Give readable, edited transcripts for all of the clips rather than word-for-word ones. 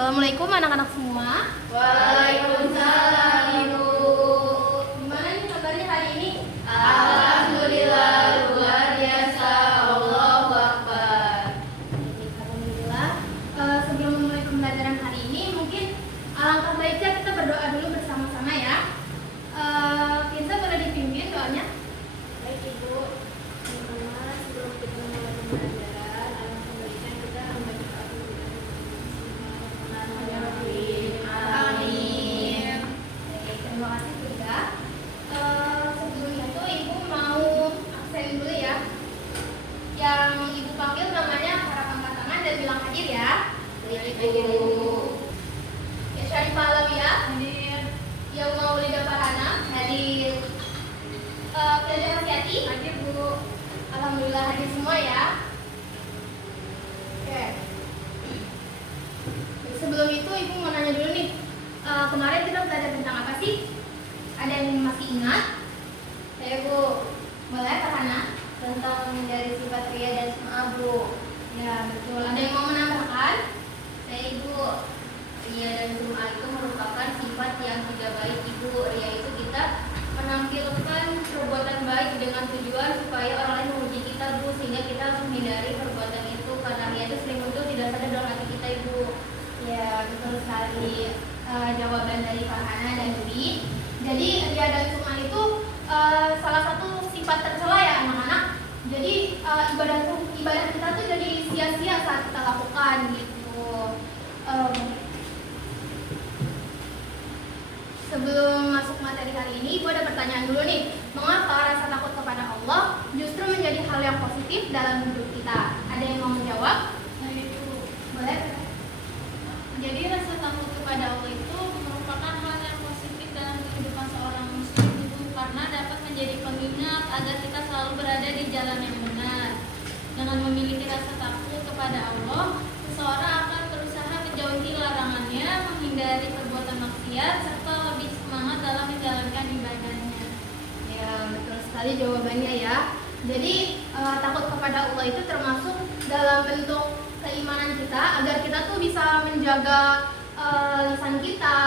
Assalamualaikum anak-anak semua. Waalaikumsalam Ibu. Gimana nih kabarnya hari ini? Alhamdulillah luar biasa. Allahu Akbar. Alhamdulillah. Sebelum memulai pembelajaran hari ini, mungkin alangkah baiknya kita berdoa dulu bersama-sama ya. Kita boleh dipimpin doanya? Baik Ibu. Pertama, sebelum kita mulai pembelajaran, alangkah baiknya kita membaca Amin. Oke, terima kasih juga. Sebelumnya tuh Ibu mau absen dulu ya. Yang Ibu panggil namanya harap angkat tangan dan bilang hadir ya. Ibu. Ya, Syarifah Alawiyah Hadir. yang mau Lidah Farhana hadir. Pelajar Hasyati Hadir Bu. alhamdulillah hadir semua ya. Oke. Sebelum itu Ibu mau nanya dulu nih. Kemarin kita belajar tentang apa sih? Ada yang masih ingat? Saya Bu. Boleh Farhana? Tentang dari sifat ria dan sum'ah Bu. Ya betul. Ada yang mau menambahkan? Saya Ibu. Ria dan sum'ah itu merupakan sifat yang tidak baik Ibu. Ria itu kita menampilkan perbuatan baik dengan tujuan supaya orang lain memuji kita Bu, sehingga kita harus menghindari perbuatan itu karena ria itu sering muncul tidak sadar dalam hati kita Ibu. Ya betul sekali. Jawaban dari Farhana dan Yudi. Jadi ria dan sum'ah itu salah satu sifat tercela ya anak-anak. Jadi ibadah kita tuh jadi sia-sia saat kita lakukan gitu. Sebelum masuk materi hari ini, Ibu ada pertanyaan dulu nih. Mengapa rasa takut kepada Allah justru menjadi hal yang positif dalam hidup kita? Ada yang mau menjawab? Boleh? Jadi rasa takut kepada Allah itu merupakan hal yang positif dalam kehidupan seorang muslim itu karena dapat menjadi pengingat agar kita selalu berada di jalan yang benar. Dengan memiliki rasa takut kepada Allah, seseorang akan berusaha menjauhi larangannya, menghindari perbuatan maksiat, serta lebih semangat dalam menjalankan ibadahnya. Ya, betul sekali jawabannya ya. Jadi takut kepada Allah itu termasuk dalam bentuk keimanan kita agar kita tuh bisa menjaga lisan kita,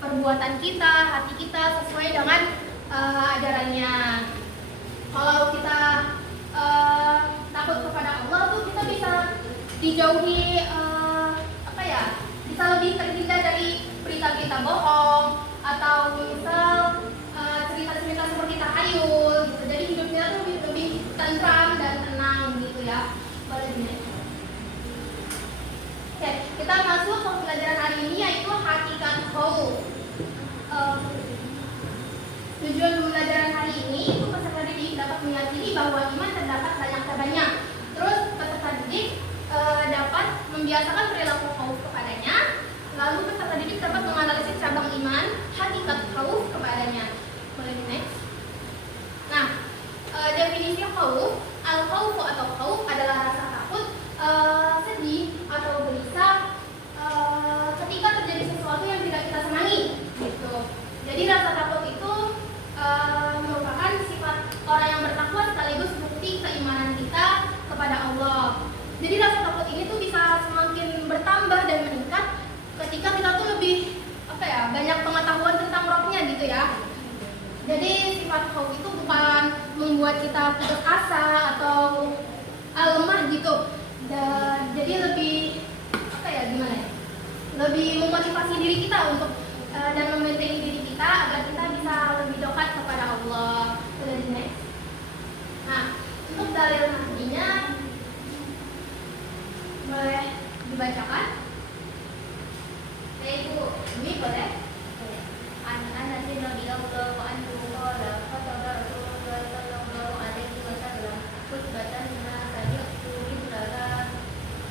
perbuatan kita, hati kita sesuai dengan ajarannya. Kalau kita takut kepada Allah tuh kita bisa dijauhi bisa lebih terhindar dari berita-berita bohong atau misal cerita-cerita seperti tahayul gitu. Jadi hidupnya tuh lebih tentram dan tenang gitu ya. Boleh nih. Oke, kita masuk ke pelajaran hari ini yaitu hakikat khauf. Tujuan pembelajaran hari ini itu peserta didik dapat meyakini bahwa iman terdapat banyak cabangnya. Terus peserta didik dapat membiasakan perilaku khauf kepadanya. Lalu peserta didik dapat menganalisis cabang iman, hakikat khauf kepadanya. Boleh di next. Nah, definisi khauf, al-khaufu atau khauf adalah rasa takut, sedih atau gelisah ketika terjadi sesuatu yang tidak kita senangi gitu. Jadi rasa takut itu merupakan sifat orang yang bertakwa sekaligus bukti keimanan kita kepada Allah. Jadi rasa takut ini tuh bisa semakin bertambah dan meningkat ketika kita tuh lebih banyak pengetahuan tentang rohnya gitu ya. Jadi sifat khauf itu bukan membuat kita putus asa atau lemah gitu. Jadi lebih lebih memotivasi diri kita untuk dan membentengi diri kita agar kita bisa lebih dekat kepada Allah. Boleh di next. Nah, untuk dalil nantinya boleh dibacakan? Ibu, ini boleh? Anak-anak sih radhiyallahu anhu qala qala Rasulullah sallallahu alaihi wasallam khutbatan ma sami'tu billaha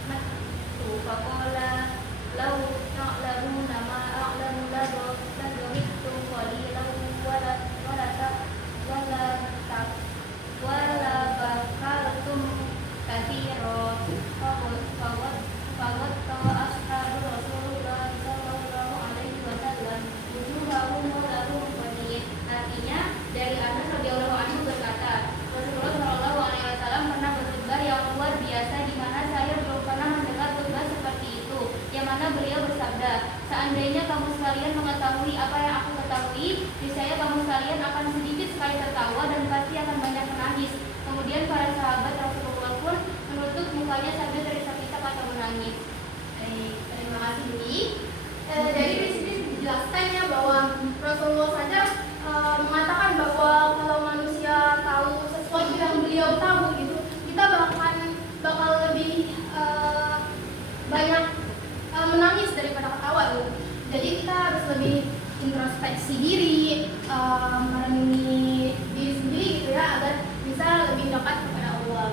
matu faqala law ta'lamuna ma a'lamu la dhahitu qalilan wala bakartum kathira fawat ashabu Rasulullah sallallahu alaihi wasallam wujuhahum lahum qadid. Artinya dari Anas radhiyallahu anhu berkata, karena beliau bersabda, seandainya kamu sekalian mengetahui apa yang aku ketahui, niscaya kamu sekalian akan sedikit sekali tertawa dan pasti akan banyak menangis. Kemudian para sahabat Rasulullah pun menutup mukanya sambil terisak-isak atau menangis. Baik, terima kasih Budi. Dari sini dijelaskannya bahwa Rasulullah saja mengatakan bahwa kalau manusia tahu sesuatu yang beliau tahu gitu, kita bakal lebih banyak menangis daripada ketawa gitu. Jadi kita harus lebih introspeksi diri, merenungi diri sendiri gitu ya, agar bisa lebih dekat kepada Allah.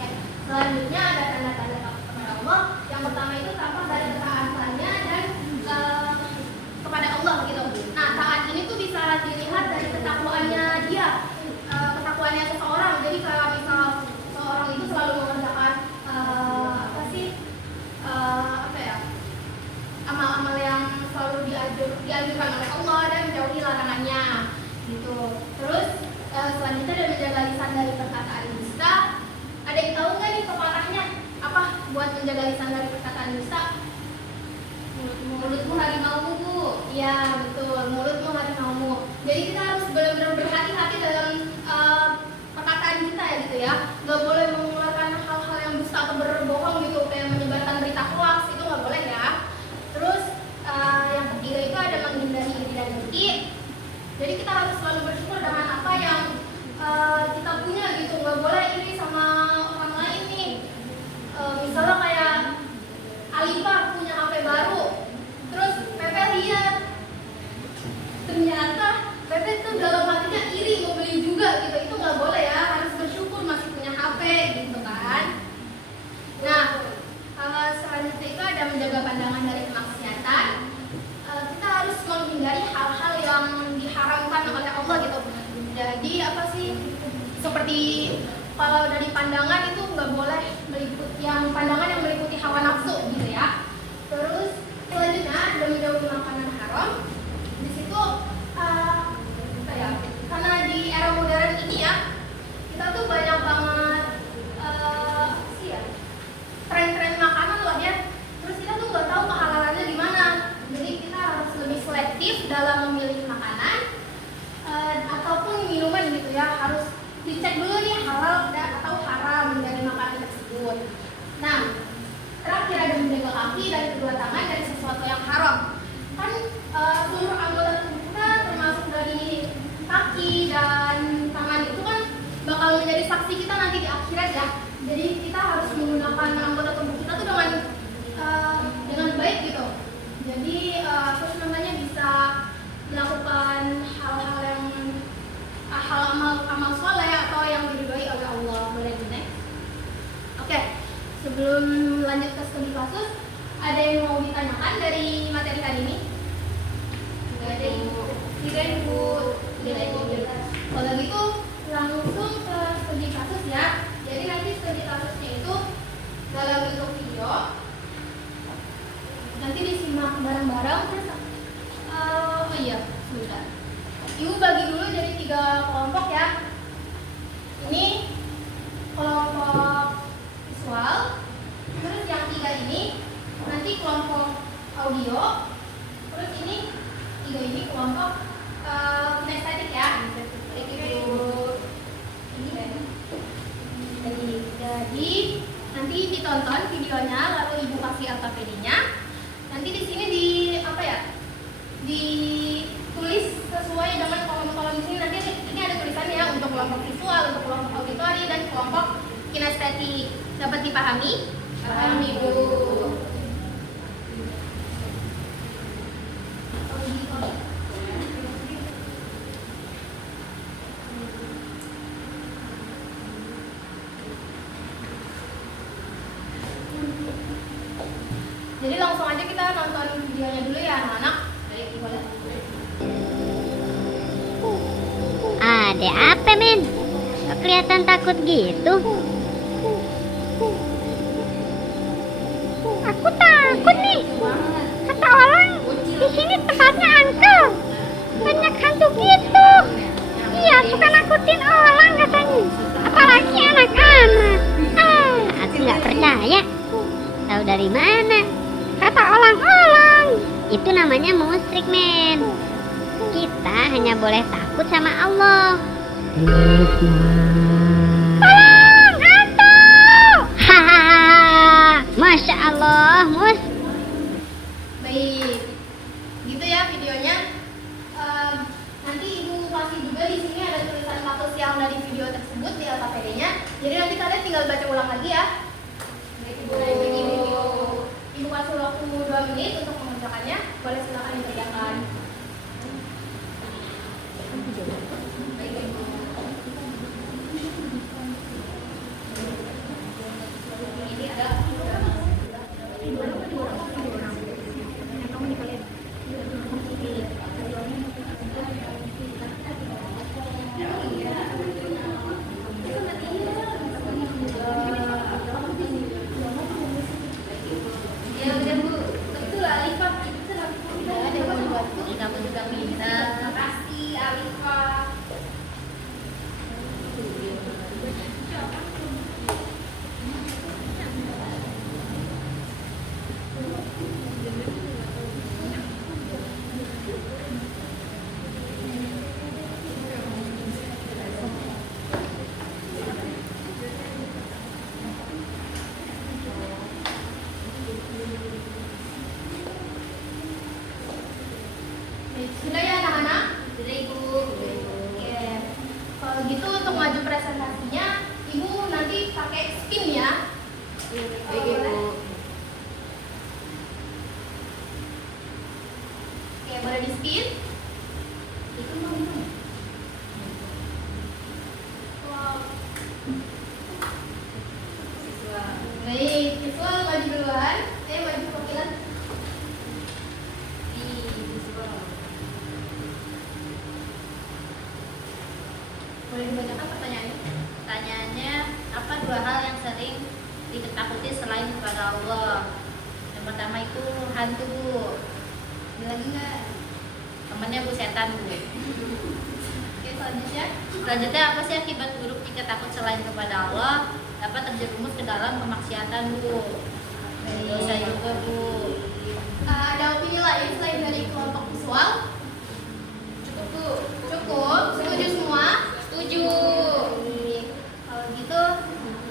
Ya, selanjutnya ada tanda-tanda takut kepada Allah. Yang pertama itu tampak dari ketaatannya dan kepada Allah gitu. Nah, taat ini tuh bisa dilihat dari ketakwaannya dia, ketakwaannya seseorang. Jadi kalau misal seseorang itu selalu mengerjakan amal-amal yang selalu dianjurkan oleh Allah dan jauhi larangannya gitu. Terus selanjutnya ada menjaga lisan dari perkataan dusta. Ada yang tahu nggak nih pemarahnya apa buat menjaga lisan dari perkataan dusta? Mulutmu harimaumu, Bu. Iya betul, mulutmu harimaumu. Jadi kita harus benar-benar berhati-hati dalam perkataan kita ya gitu ya. Nggak boleh mengeluarkan hal-hal yang dusta atau berbohong gitu, kayak menyebarkan berita hoax, itu nggak boleh ya. Terus yang ketiga itu ada menghindari iri dan dengki. Jadi kita harus selalu bersyukur dengan apa yang kita punya gitu, nggak boleh iri sama orang lain nih. Misalnya kayak Alipah punya HP baru, terus Pepe lihat, ternyata Pepe tuh dalam hatinya iri mau beli juga gitu, itu nggak boleh ya, harus bersyukur masih punya HP gitu kan. Nah, kalau selanjutnya itu ada menjaga pandangan dari kemaksiatan. Kita harus menghindari hal-hal yang diharamkan oleh Allah gitu. Jadi apa sih? Seperti kalau dari pandangan itu nggak boleh meliputi pandangan yang meliputi hawa nafsu gitu ya. Terus selanjutnya ada menjauhi makanan haram. Di situ karena di era modern ini ya, kita tuh banyak banget tren-tren makanan loh ya. Terus kita tuh nggak tahu kehalalannya di mana. Jadi kita harus lebih selektif dalam memilih makanan ataupun minuman gitu ya. Harus dicek dulu nih halal atau haram dari makanan tersebut. Nah, terakhir ada menjaga kaki dan kedua tangan dari sesuatu yang haram. Kan seluruh anggota tubuh kita termasuk dari kaki dan tangan itu kan bakal menjadi saksi kita nanti di akhirat ya. Jadi kita harus menggunakan anggota tubuh kita tuh dengan baik gitu. Jadi bisa melakukan hal-hal yang amal soleh atau yang diridhoi oleh Allah. Boleh next? Oke, sebelum lanjut ke studi kasus, ada yang mau ditanyakan dari materi hari ini? Tidak ada Ibu. Tidak Ibu. Kalau gitu langsung ke studi kasus ya. Jadi nanti studi kasusnya itu dalam bentuk video. Nanti disimak bareng-bareng. Oh iya, sebentar. Ibu bagi dulu jadi 3 kelompok ya. Ini kelompok visual. Terus yang 3 ini nanti kelompok audio. Terus ini 3 ini kelompok kinestetik ya. Jadi nanti ditonton videonya, lalu ibu kasih APD-nya. Nanti di sini ditulis sesuai dengan kolom-kolom di sini. Nanti ini ada tulisannya untuk kelompok visual, untuk kelompok auditori dan kelompok kinestetik. Dapat dipahami? Pahami Bu. Jadi langsung aja kita nonton videonya dulu ya anak-anak. Baik, boleh. Ada apa men? Kok kelihatan takut gitu? Aku takut nih. Kata orang di sini tempatnya angker, banyak hantu gitu. Iya, suka nakutin orang katanya. Apalagi anak-anak. Aku nggak percaya. Tahu dari mana? Kata orang-orang. Itu namanya musyrik, men. Kita hanya boleh takut sama Allah. Tolong, hantu! Hahaha. Masya Allah, Mus. Baik, gitu ya videonya. Nanti ibu kasih juga di sini ada tulisan kasus yang dari video tersebut di LKPD-nya. Jadi nanti kalian tinggal baca ulang lagi ya. Ibu kasih waktu 2 menit untuk mengerjakannya. Boleh silakan dikerjakan. Ini ada. Ya udah Bu, betul Alifah, itu ada bantu. Kamu juga bisa. Terima kasih Alifah. Sudah ya anak-anak? Sudah Ibu. Oke. Kalau gitu untuk maju presentasinya, Ibu nanti pakai spin ya. Baik Ibu. Oke, boleh di spin. Itu mau minum. Wow. Baik, siswa maju duluan. Maju perwakilan. Boleh dibacakan pertanyaannya? Pertanyaannya, apa 2 hal yang sering ditakuti selain kepada Allah? Yang pertama itu hantu Bu. Bilang enggak. Temannya Bu setan Bu. Oke, selanjutnya. Selanjutnya, apa sih akibat buruk jika takut selain kepada Allah? Dapat terjerumus ke dalam kemaksiatan Bu. Dosa juga Bu. Ada opini lain selain dari kelompok visual? Cukup Bu. Cukup. Setuju semua? Setuju. Kalau gitu,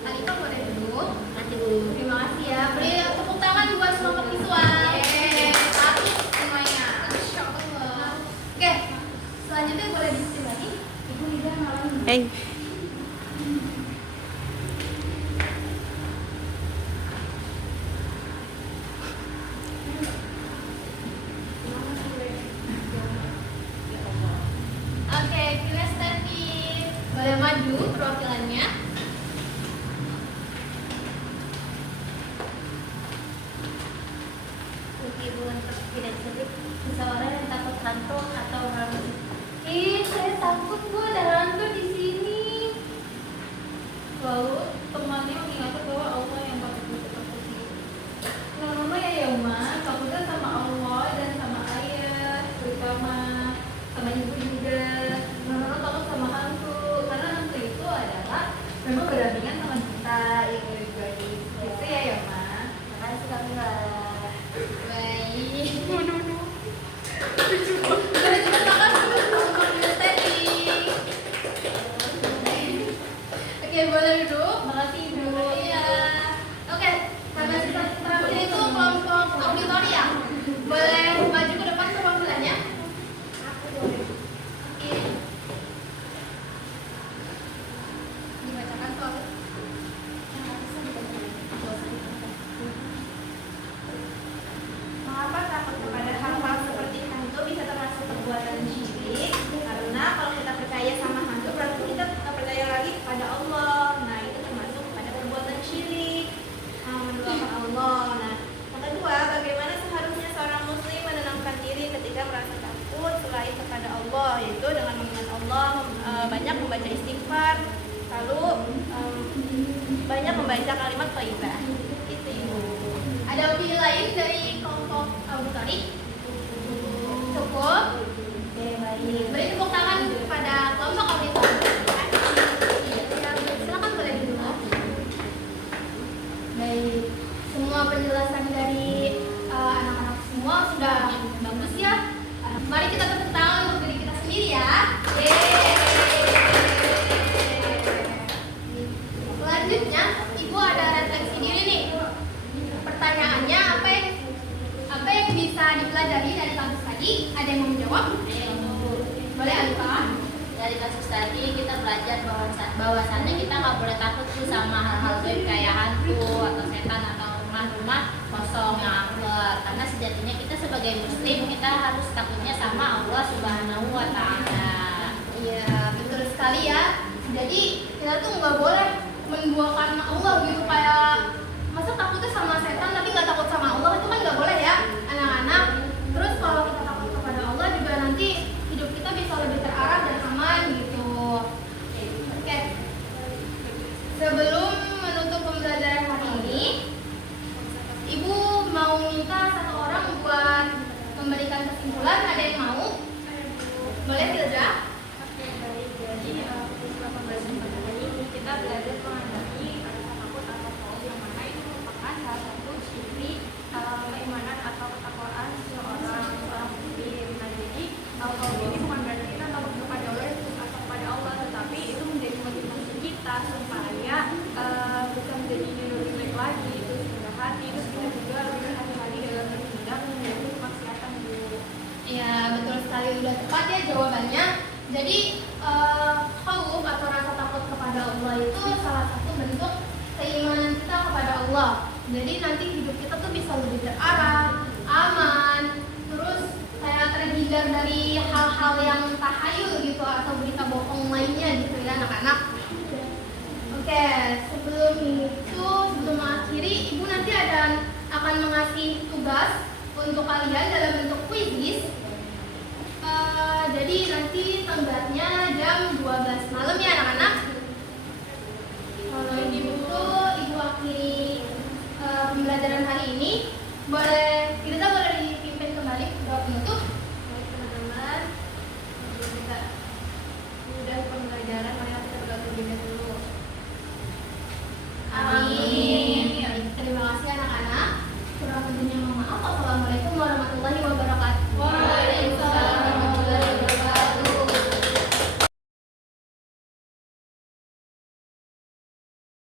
Alifah boleh duduk. Nanti Bu. Terima kasih ya. Beri tepuk tangan buat kelompok visual. Satu semuanya. Masya Allah. Oke, selanjutnya boleh diskusi lagi. Ibu Lida malam. Oke, kinestetik. Boleh maju perwakilannya. Ibu untuk tidak sedih. Seseorang yang takut hantu atau hantu. Saya takut Bu ada hantu di sini. Lalu temannya mengingatkan bahwa Allah yang patut kita takuti. Nama ya ya Ma, takutnya sama Allah dan sama ayah, terutama sama ibu juga. Karena takut sama hantu, karena hantu itu adalah memang berdampingan sama kita, ya guys. Gitu ya ya Ma. Makasih kami lah. Baik. Boleh cepat makan dulu untuk estetik. Oke, boleh duduk. Makasih Ibu. Iya. Oke, karena terakhir itu kelompok auditorium. Boleh maju ke depan perwakilannya? Oke. Dibacakan soalnya. Mengapa takut kepada hal-hal seperti hantu bisa termasuk perbuatan syirik? Karena kalau kita percaya sama hantu berarti kita tak percaya lagi kepada Allah. Nah, itu termasuk pada perbuatan syirik. Menduakan Allah. Nah, yang kedua, bagaimana seharusnya seorang muslim menenangkan diri ketika merasa takut selain kepada Allah, yaitu dengan mengingat Allah, banyak membaca istighfar, lalu banyak membaca kalimat thayyibah. Itu Ibu. Ada opini lain dari kelompok auditori? Cukup? Oke, baik. Beri tepuk tangan kepada kelompok auditori. Silakan boleh duduk. Baik. Semua penjelasan dari anak-anak semua sudah bagus ya. Mari kita tepuk tangan untuk diri kita sendiri ya. Selanjutnya, Ibu ada refleksi diri nih. Pertanyaannya apa yang bisa dipelajari dari kasus tadi? Ada yang mau menjawab? Boleh Alfa? Dari kasus tadi kita belajar bahwasannya kita nggak boleh takut tuh sama hal-hal gaib kayak hantu atau setan atau rumah-rumah kosong yang angker. Karena sejatinya kita sebagai muslim kita harus takutnya sama Allah Subhanahu wa Ta'ala. Iya, betul sekali ya. Jadi kita tuh nggak boleh menduakan Allah gitu, kayak masa takutnya sama setan tapi nggak takut sama Allah, itu kan nggak boleh ya anak-anak. Terus kalau kita takut kepada Allah juga nanti hidup kita bisa lebih terarah dan aman gitu. Oke. Sebelum menutup pembelajaran hari ini, Ibu mau minta satu orang buat memberikan kesimpulan. Ada yang mau? Boleh Filza? Jadi setelah pembelajaran pada hari ini kita belajar mengenai rasa takut atau khauf, yang mana itu merupakan salah satu ciri keimanan atau ketakwaan seorang muslim. Nah, jadi khauf ini bukan berarti kita takut kepada Allah atau kepada Allah, tetapi itu menjadi motivasi kita supaya bisa menjadi diri lebih baik lagi, terus rendah hati, terus kita juga lebih hati-hati dalam bertindak menjauhi kemaksiatan dulu. Ya, betul sekali, udah tepat ya jawabannya. Jadi khauf atau rasa takut kepada Allah itu salah satu bentuk keimanan kita kepada Allah. Jadi nanti hidup kita tuh bisa lebih terarah, aman, terus kayak terhindar dari hal-hal yang tahayul gitu atau berita bohong lainnya gitu ya anak-anak. Oke, sebelum mengakhiri, Ibu nanti akan mengasih tugas untuk kalian dalam bentuk kuisis. Jadi nanti tenggatnya jam 12 malam ya anak-anak.